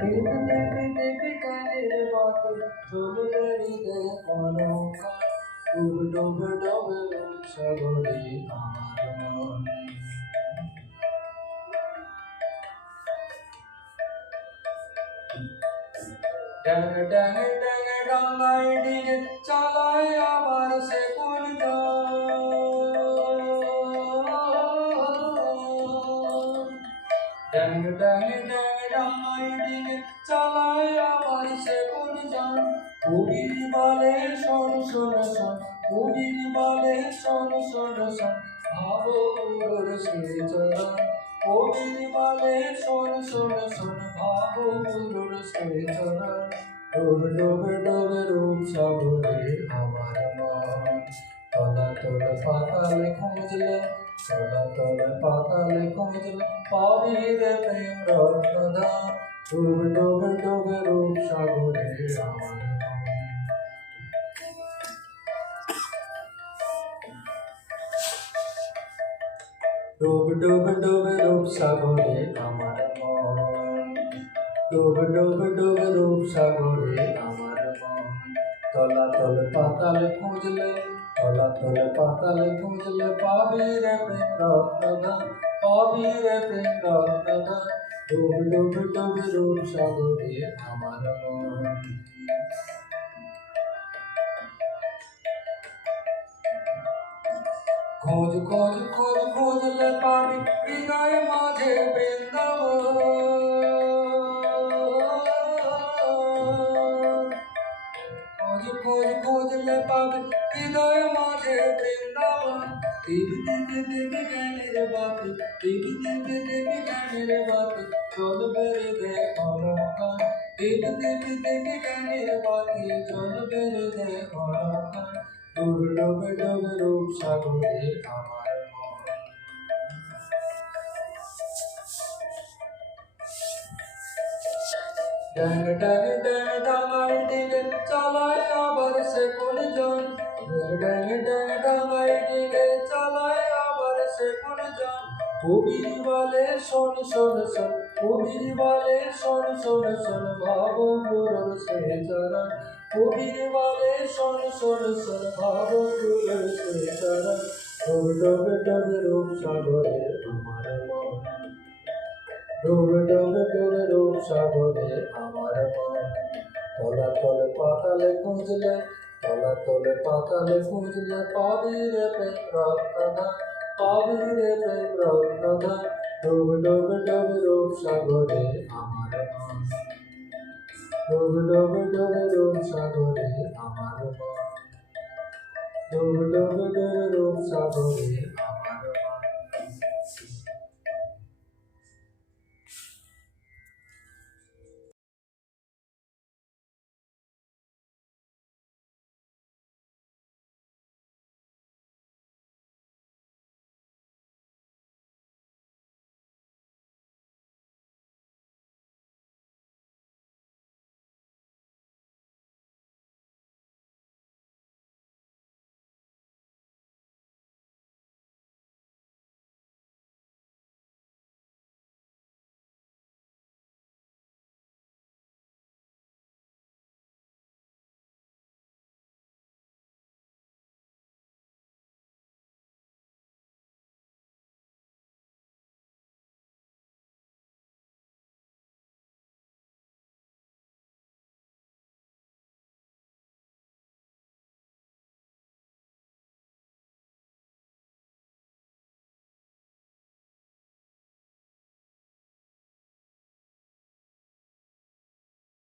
দেব দেব দেব কানের বাতল চলবে দেখো নৌকা ডুব ডুব ডুব সাগরে আমার মন ড্যাং ড্যাং ড্যাং ডাঙায় ডিঙে চালায় আবার সে কোন ড্যাং ড্যাং ড্যাং ডিঙে চালায় আবার সে যান কবির বলে শোন শোন শোন, কবির বলে শোন শোন শোন ভাবো গুরুর চরণ কবির বলে শোন শোন শোন ভাবো গুরুর শ্রী ডোব ডোব ডোব রূপ সাগরে আমার মন। তলা তল পাতালে খুঁজলে তলা তল পাতালে খুঁজলে পাবি রে প্রেম রত্নদান ডোব ডোব ডোব রূপ সাগরে আমার মন ডোব ডোব ডোব রূপ সাগরে আমার মন ডোব ডোব ডোব রূপ সাগরে আমার মন তলা তল পাতাল খুঁজলে, তলা তল পাতাল খুঁজলে পাবি রে প্রেম রত্নদান পাবি রে প্রেম রত্নদান ডোব ডোব ডোব রূপ সাগরে আমার মন। খোঁজ খোঁজ খোঁজ, খুঁজলে পাবি হৃদয় মাঝে বৃন্দাবন। খুঁজলে পাবি হৃদয় মাঝে বৃন্দাবন দেবী দেবী দেবী জ্ঞানের বাতি দেবী দেবী দেবী জ্ঞানের বাতি চলবে রে দেখো নৌকা দেবী দেবী দেবী জ্ঞানের বাতি চলবে রে দেখো নৌকা ডুব ডুব ডুব রূপ সাগরে আমার ড্যাং ড্যাং ড্যাং ডাঙায় দিলে চালায় আবার সে কোন জন ড্যাং ড্যাং ডাঙায় দিলে চালায় আবার সে কোন জন কবির বলে শোন শোন শোন, কবির বলে শোন শোন শোন ভাব গুরুর সে চরণ। কবির বলে শোন শোন শোন ভাব গুরুর সে চরণ। ডোব ডোব ডোব রূপ সাগরে আমার মন। ডোব ডোব ডোব রূপ সাগরে আমার তলা তলে পাতালে খুঁজলে তলা তলে পাতালে খুঁজলে পাবি রে প্রেম রত্নদান পাবি রে প্রেম রত্নদান ডোব ডোব ডোব রূপ সাগরে আমার ডোব ডোব ডোব রূপ সাগরে আমার ডোব ডোব ডোব রূপ সাগরে